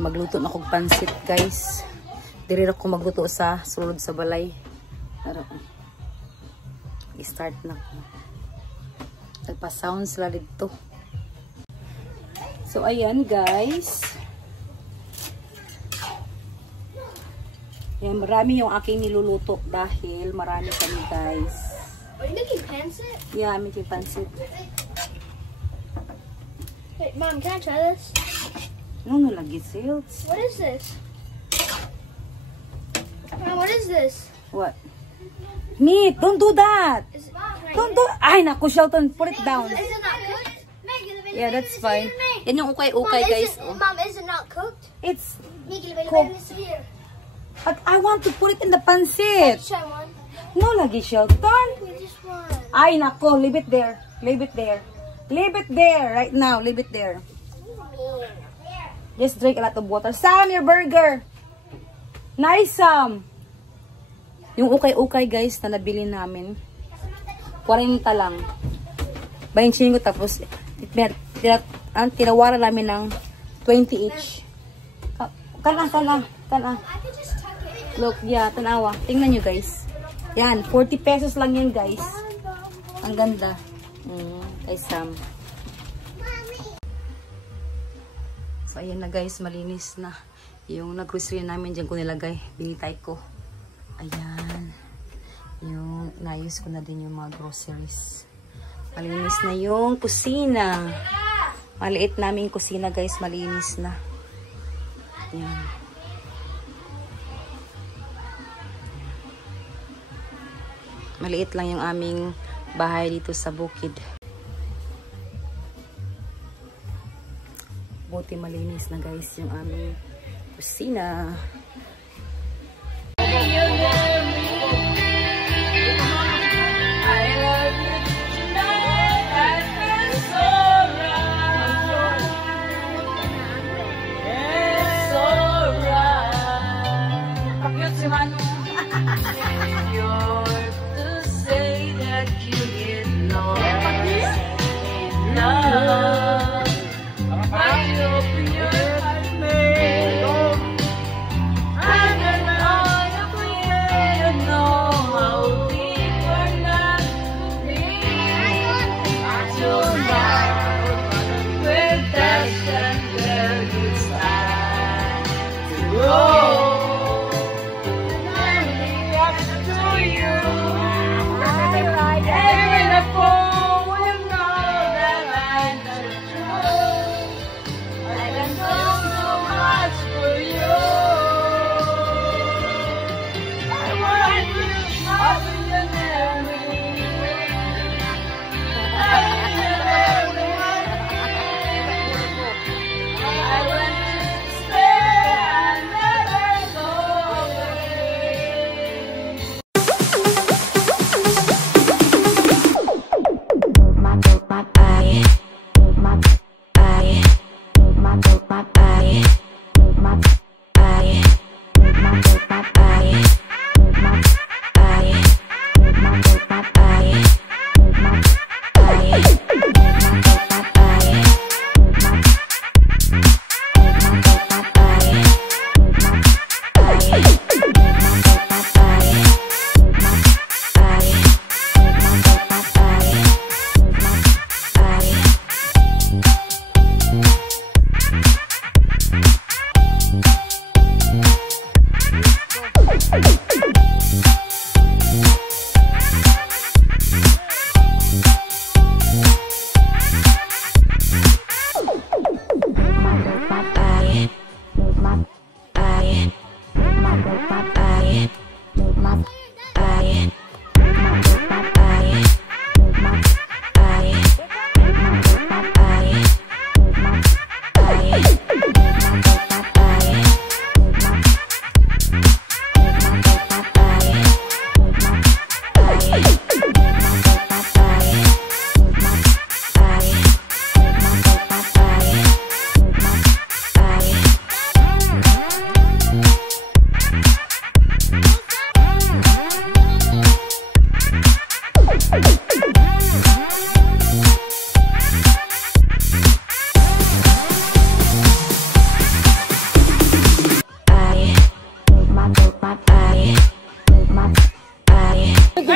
Magluto na kong pansit, guys. Diri ra ko magluto sa sulod sa balay. Pero i-start na ko. Nagpa-sound sila dito. So ayan, guys. Yan, marami yung aking niluluto dahil marami kami, guys. Are you making pancit? Yeah, I'm making pancit. Wait, Mom, can I try this? No, lagi sales. What is this? Mom, what is this? What? Meat, don't do that. Is it, Don't do. Ay, naku, Shelton, put it down. Is it not cooked? Yeah, that's fine. Yan yung ukay-ukay, guys. Mom, is it not cooked? It's Cooked. But I want to put it in the pancit. Try one. No, lagi, Shelton. Just one. Ay, nako, leave it there. Leave it there. Leave it there right now. Leave it there. Just drink a lot of water. Sam, your burger. Nice, Sam. Yung ukay-ukay, guys, na nabili namin. 40 lang. 25 tapos tinawaran namin ng 20 each. Kana. Look, yeah, tanawa. Tingnan nyo, guys. Yan, 40 pesos lang yan, guys. Ang ganda. Kay Sam. So, ayan na, guys. Malinis na. Yung nag-grocery namin, dyan ko nilagay. Binitay ko. Ayan. Yung naayos ko na din yung mga groceries. Malinis na yung kusina. Maliit namin yung kusina, guys. Malinis na. Ayan. Maliit lang yung aming bahay dito sa bukid. Buti malinis na, guys, yung aming kusina.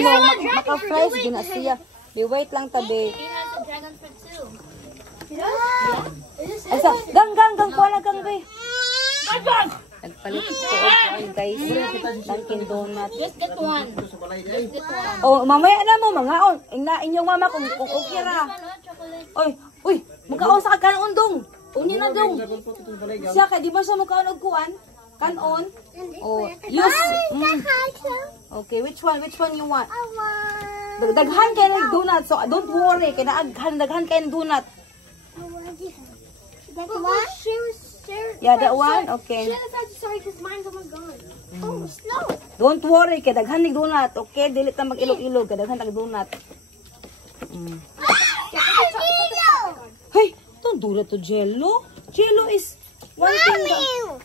mo, maka-fries din na siya. Di wait lang tabi. He has the dragon fruit too. Asa, gang, kuha gang, be. Nagpalit ko guys. Dunkin Donut. Just get one. Oh, mamaya na mo, mga on. Inyong mama kung okay ra. Oy, uy, magkaon sa kanon dong. Uni na dong. Siya kay di ba siya magkaon og kuan? Kanon. Oh, use. Okay, which one you want? Daghan kay ng donut, so don't worry kay daghan kay ng donut. That one? Yeah, that one. Okay. Sorry, because mine's almost gone. Oh, slow. Don't worry kay daghan ning donut. Okay, dili ta mag-ilog-ilog kay daghan tag donut. Hey, don't do that to Jello. Jello is one thing.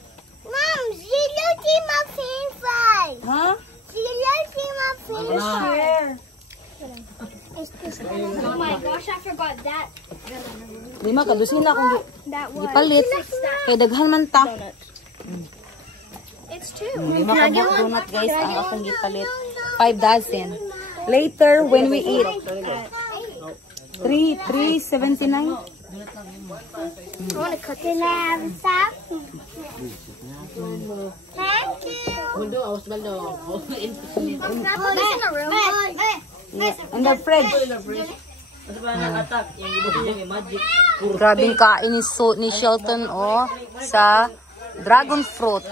Mom, Zillow see my french fries. Huh? Zillow see my french fries. Sure. Oh my gosh, I forgot that. Lima ka dosina kung That one. gipalit. Kay daghan man ta. It's two. Lima ka donut guys ang akong gipalit. 5 dozen. Later when we eat 3.79. I want to cook it. Can I have some? Thank you. Oh, this in the room. In the fridge. Grabing kain ni Shelton sa dragon fruit.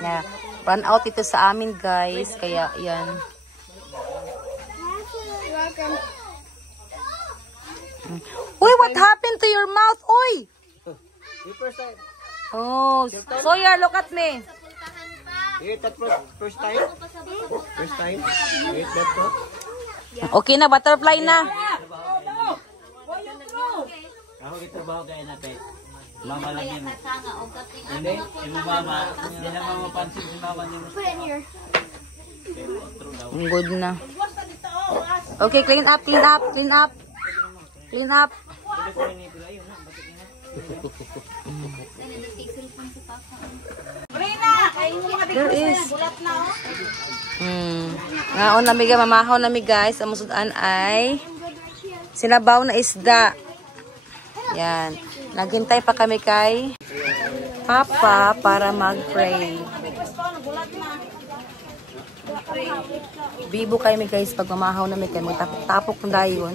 Yeah. Run out ito sa amin guys. Kaya yan. Uy, what happened to your mouth? Uy! Oh, Sawyer, look at me. First time? First time? Wait, that's all. Okay na, butterfly na. Ako kitrabaho kayo na pe. Mama lang yun. Hindi, yung mama. Hindi na mama pansin si mama niyo. Put it in here. Good na. Okay, clean up. Clean up. There is. Ngaon nami ga mamahon nami guys. Ang musudan ay sinabaw na isda. Yan. Naghintay pa kami kay Papa para mag-pray. Bibo kami guys pag mamahaw nami kay magtapok-tapok ng dayon.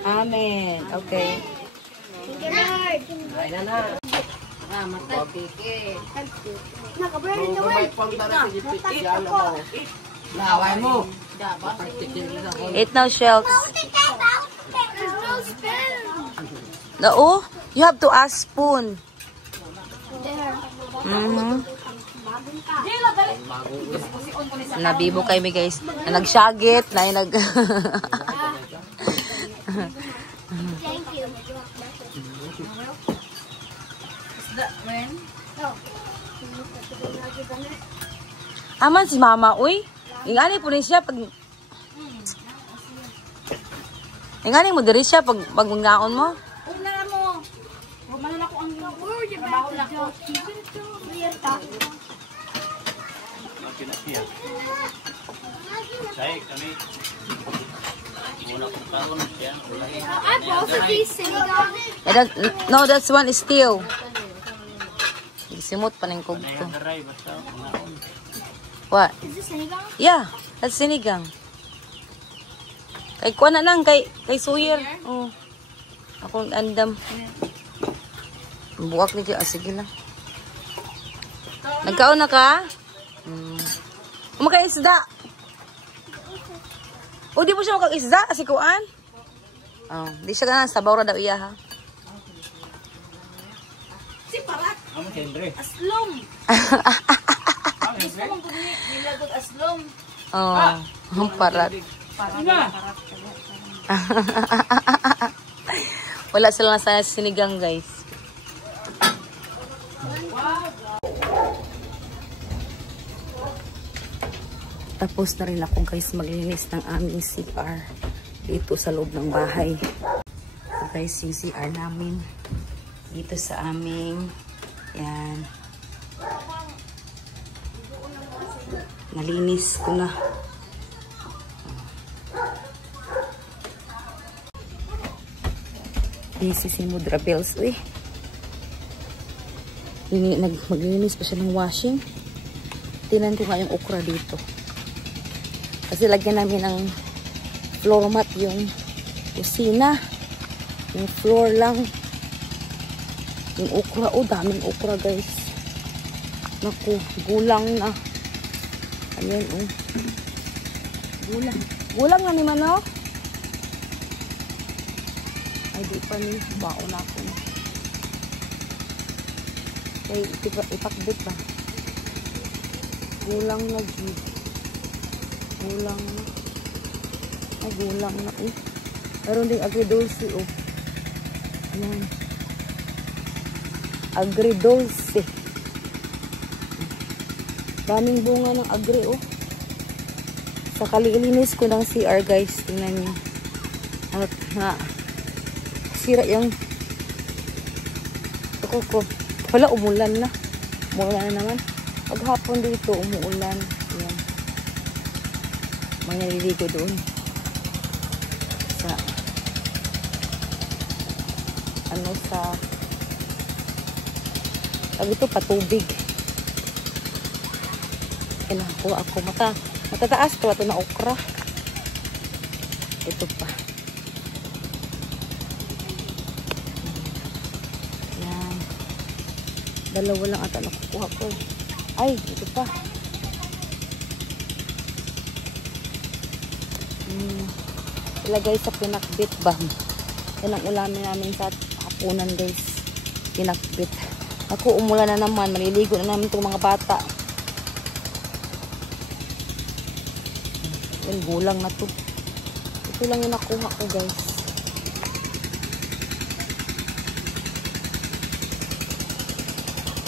Amen. Okay. Eat now, Shelks. No, you have to ask spoon. Nabibo kayo guys. Nagsyagit, na nag Thank you. Aman si mama, uy. Ingani po rin siya pag ingani mo diri siya pag mangaon mo. Una mo. Rumana ko ang trabaho na ko. I bought a piece sinigang. No, that's one is still. Simot pa ning kugto. What? Is this sinigang? Yeah, that's sinigang. Kay kuha na lang kay Sawyer. Oh. Akong andam. Buwak ni kaya sige na. Nagkaon na ka? Kumakaisda. O di mo siya makakaisda kasi kuan? Oh, di siya ganang sabaw ra daw iya ha. Si Parat. Aslom. Gusto mong nilagot aslom. Oh, parat. Wala sila sa sinigang guys. Tapos na rin ako guys maglinis ng aming CR dito sa loob ng bahay. So guys, yung CR namin dito sa aming, yan, nalinis ko na. Busy si Mudra Bells, uy. Maglinis pa siya ng washing. Tinan ko nga yung okra dito. Kasi lagyan namin ng floor mat yung kusina. Yung floor lang. Yung okra. Oh, daming okra guys. Naku, gulang na. Ayan, oh. Gulang. Gulang na ni Mano? Ay, di pa ni. Bao na ako. Ay, ipakbit ba? Gulang na, G. Gulang na. Ay, gulang na, eh. Meron din agridulce, oh. Ayan. Agridulce. Daming bunga ng agri, oh. Sa kalilinis ko ng CR, guys. Tingnan niyo. At, sira yung ko. Wala, umulan na. Umulan na naman. Paghapon dito, umuulan. Ayan. May naliligo doon. Sa sabi ito, patubig. Nakuha ako. Matataas ko ito na okra. Ito pa. Yan. Dalawa lang ata nakukuha ko. Ay, ito pa. Ilagay sa pinakbit ba? Yan ang ulamin namin sa hapunan guys. Pinakbit. Ako, umulan na naman. Maliligo na namin itong mga bata. Yan, gulang na to. Ito lang yung nakuha ko guys.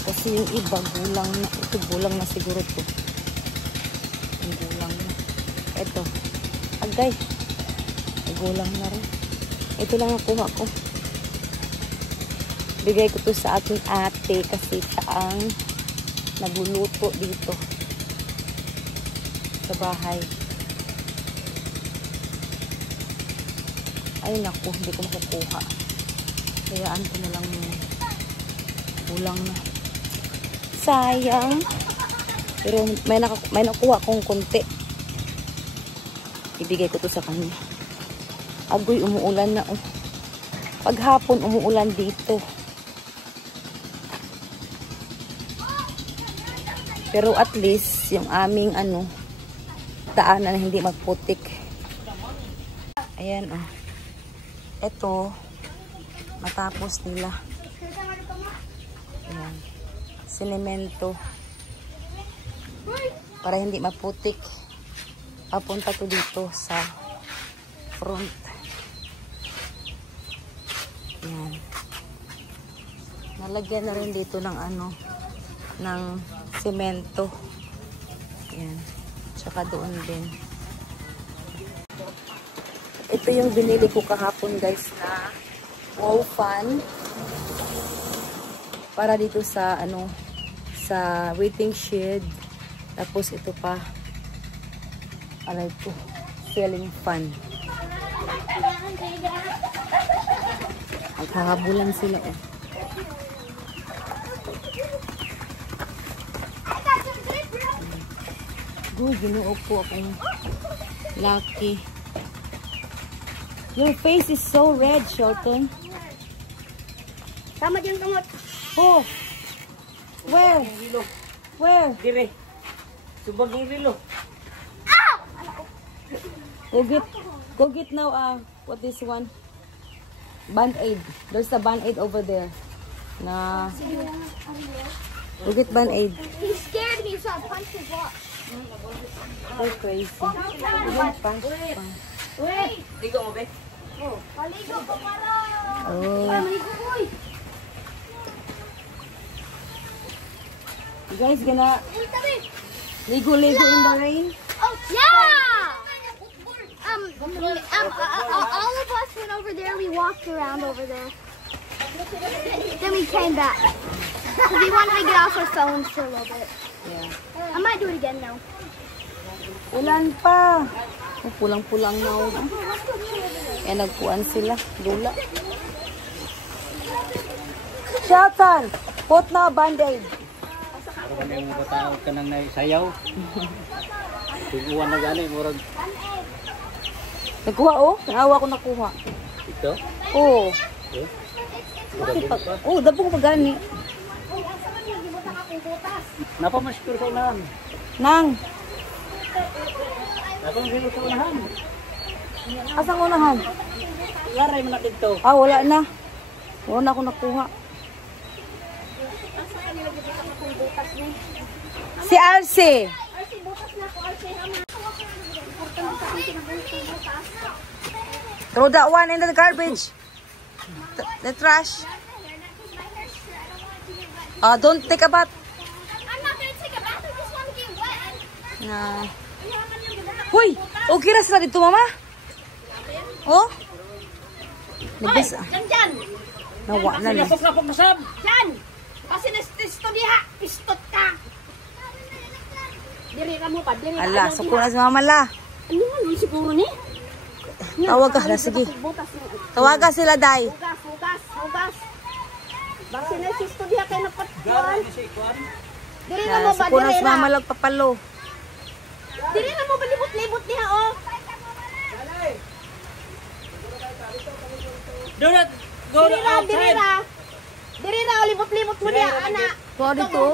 Kasi yung iba, gulang na. Ito, gulang na siguro to. Yung gulang na. Ito. Agay. Gulang na rin. Ito lang nakuha ko. Bigay ko to sa ating ate kasi siya ang nagluluto dito sa bahay. Ay naku, hindi ko makukuha. Kayaan ko na lang yun. Kulang na. Sayang. Pero may nakuha kong konti. Ibigay ko to sa kanya. Agoy, umuulan na. Oh. Paghapon, umuulan dito. Pero at least, yung aming daanan hindi magputik. Ayan, oh. Ito, matapos nila. Ayan. Sinemento. Para hindi maputik. Papunta to dito sa front. Ayan. Nalagyan na rin dito ng ng semento. Ayan. Tsaka doon din. Ito yung binili ko kahapon guys na wall fan. Para dito sa sa waiting shed. Tapos ito pa. Alay ko. Ceiling fan. Naghahabulan sila eh. Uy, ginuog po akong lucky. Your face is so red, Shelton. Sama dyan kamot. Oh! Where? Where? Dire. Subag yung rilo. Go get now, what this one? Band-aid. There's a band-aid over there. Nah. Go get band-aid. He scared me, so I punched his watch. So crazy. Wait! Ligo mo, be? Paligo ko para! Oh. Paligo ko eh! You guys gonna Uy, tabi! ligo in the rain? Oh, Yeah! All of us went over there. We walked around over there. Then we came back. Because we wanted to get off our phones for a little bit. Yeah. I might do it again now. Ulan pa. Oh, pulang-pulang na ako. Kaya nagpuan sila. Dula. Shelton! Put na band-aid. Ako ba yung matawag ka nang naisayaw? Tuguan na gani, murag. Nagkuha oh. Naawa ko nakuha. Ito? Oo. Eh? Oh, dabong pa gani. Napamaskuro sa unahan. Nang. Napamaskuro sa unahan. Asang unahan? Laray mo na dito. Ah, wala na. Wala na ako nakuha. Si Arce. Throw that one into the garbage. The trash. Don't take a bath. I'm not going to take a bath. I just want to get wet. Na. Hoy! Okay na sila dito, mama? Oh? Nagis. Diyan! Nawa na na. Lapok na sab. Diyan! Kasi nestisto diha, pistot ka! Diri ka mo pa, diri ka. Ala, suko na si mama la. Ano nga, siguro ni? Tawag ka na, sige. Tawagan sila, day. Hugas. Basi nestisto diha kayo napatkuan. Diri na mo ba, Suko na diri si na. mama lagpapalo. Diri na mo ba, libot-libot diha, oh. Do not go Diri na. Diri na, libot-libot mo diha, ana. Kuha dito.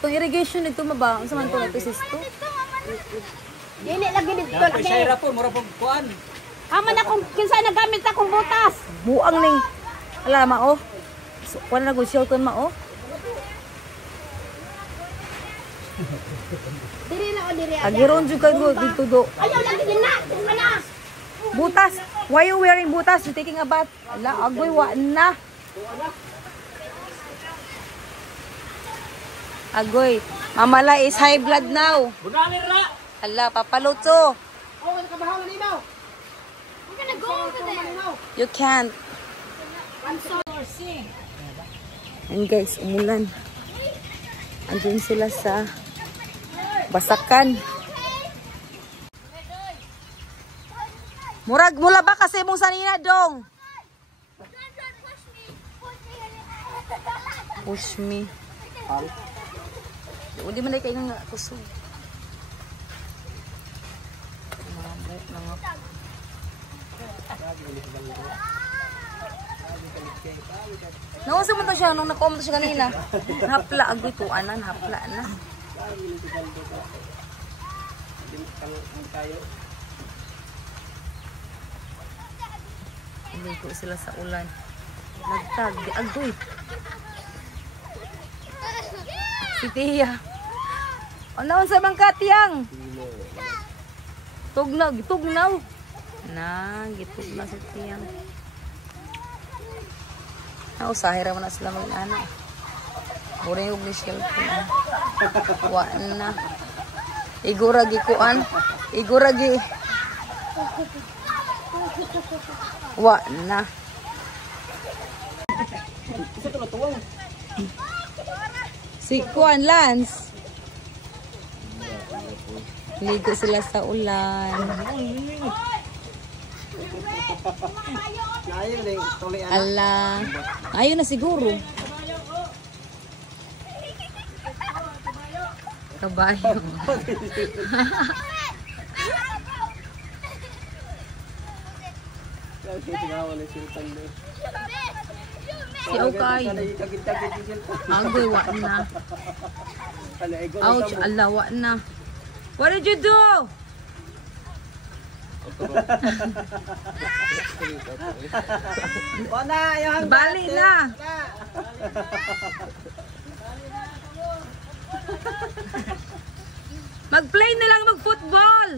Itong irrigation dito, maba. Ang saman ito, ito sisto. Dili lagi dito. Isayra po, mura pong kuan. Aman akong, kinsa nagamit akong butas. Buang ning. Ala, mao. So, kuha na Shelton, mao. Diri na, o diri. Agiron dyan kayo dito do. Ayaw lagi din na. Tingnan na. Butas. Why you wearing butas? You taking a bath? Ala, agoy, wa na. Agoy. Mamala is high blood now. Bunalir na. Ala, papalutso. Oh, nakabahaw na nino. We're going to go over there. You can't. And guys, umulan. Andun sila sa basakan. Murag mula ba kasi mong sanina dong? Push me. Hindi man na kayo nga kusog. Nauso mo to siya nung nakuha mo to siya kanina. Hapla, agoy to, anan, hapla na. Hindi ko sila sa ulan. Nagtag, di agoy. Si Tia. Ano sa bangka, Tiyang? Tugnaw, gitugnaw. Na, gitugnaw si Tiyang. Usahay raman na sila mag-ana. Mura yung ni Shelton. Waan na. Iguragi kuan. Iguragi. Waan na. Si Kuan Lance. Ligo sila sa ulan. Ala. Ayun na siguro. Kabayo. Si Okay. Agoy, wa na. Ouch, ala, wa na. What did you do? Bali na. Mag-play na lang mag-football.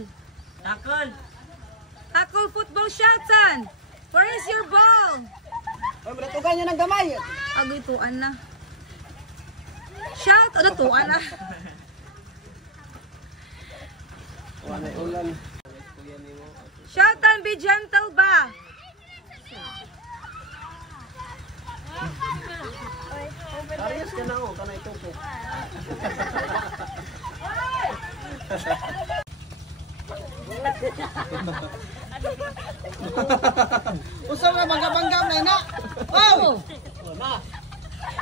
Tackle football, Shelton. Where is your ball? Bratugan niyo ng gamay. Agoy, tuan na. Shout! Ano, tuan na. Shelton, be gentle ba? Arias ka na o, kanay ito po. Usa na bangga-bangga na ina. Oh!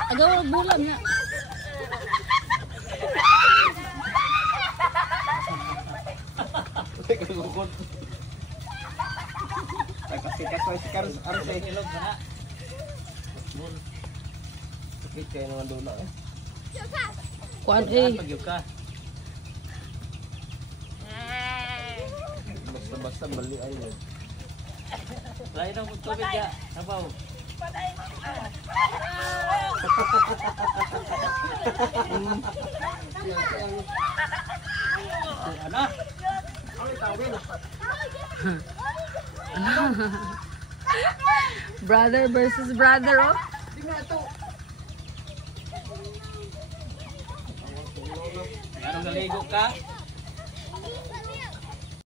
Agaw bulan na. Sikas way sikas aris ay ilog na. Sakit kayo naman doon na eh. Kuan eh. Pagyog ka. Basta bali ay yun. Lain ang tubig ya. Sabaw. Ano? Brother versus brother, oh. Anong naligo ka?